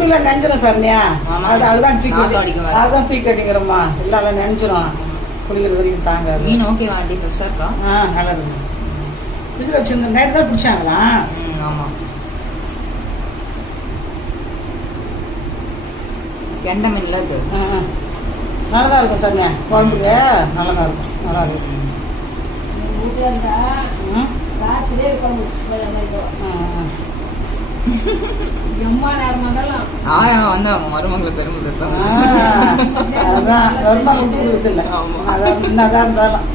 துணில நெஞ்சிரும் சரணியா. அதுதான் தூக்கி அடிக்கிறோம்மா. எல்லாம் நெஞ்சிரும். குளிக்கிற வரைக்கும் தாங்க. மீன் ஓகே ஆண்டி ஃப்ரெஷ்ஷா இருக்கா? நல்லா இருக்கு. ஃப்ரிட்ஜில் வச்சிருந்த நைட்டு தான் பிடிச்சாங்களா? ஆமாம். கெண்டை மீன்ல இருக்கு. நல்லா தான் இருக்கும் சரணியா. குழம்புக்கு நல்லா தான் இருக்கும். நல்லா இருக்கும். மருமங்களை பெருமை இருந்தாலும்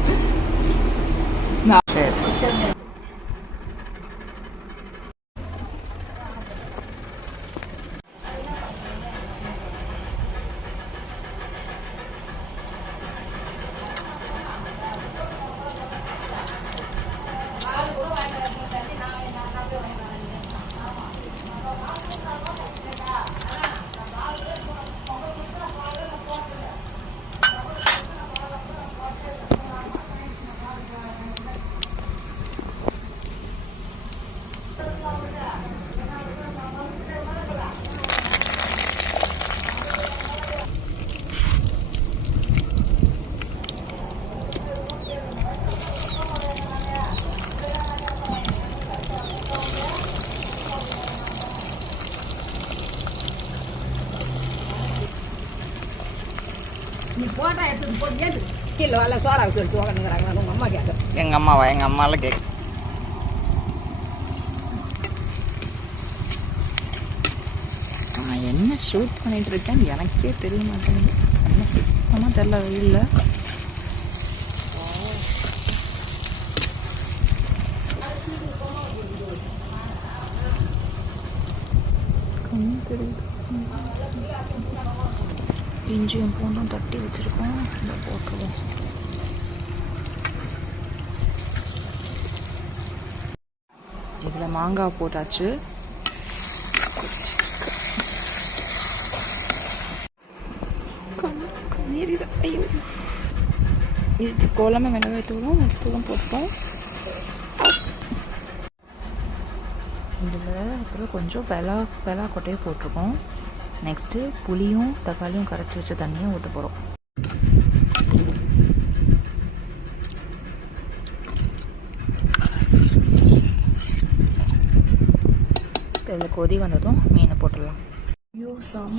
நீ போட்டா எடுத்து போட்டு கீழே வரல சோடா வச்சு உட்காந்துக்கிறாங்க. உங்க அம்மா கேட்க. எங்க அம்மாவா? எங்க அம்மால கேட்க. நான் என்ன ஷூட் பண்ணிட்டு இருக்கேன்னு எனக்கே தெரிய மாட்டேங்குது. என்ன சுத்தமா தெரியல வெயில்ல. இஞ்சியும் பூண்டும் தட்டி வச்சிருக்கோம். இதை போட்டுருவோம். இதில் மாங்காய் போட்டாச்சு. ஐயோ, இது கோலமே மிளகாய் தூளும் தூளும் போட்டோம். இதில் அப்புறம் கொஞ்சம் பெலா கொட்டையை போட்டிருக்கோம். நெக்ஸ்ட்டு புளியும் தக்காளியும் கரைச்சி வச்ச தண்ணியும் ஊற்ற போகிறோம். இதில் கொதி வந்ததும் மீனை போட்டுடலாம். ஐயோ சாம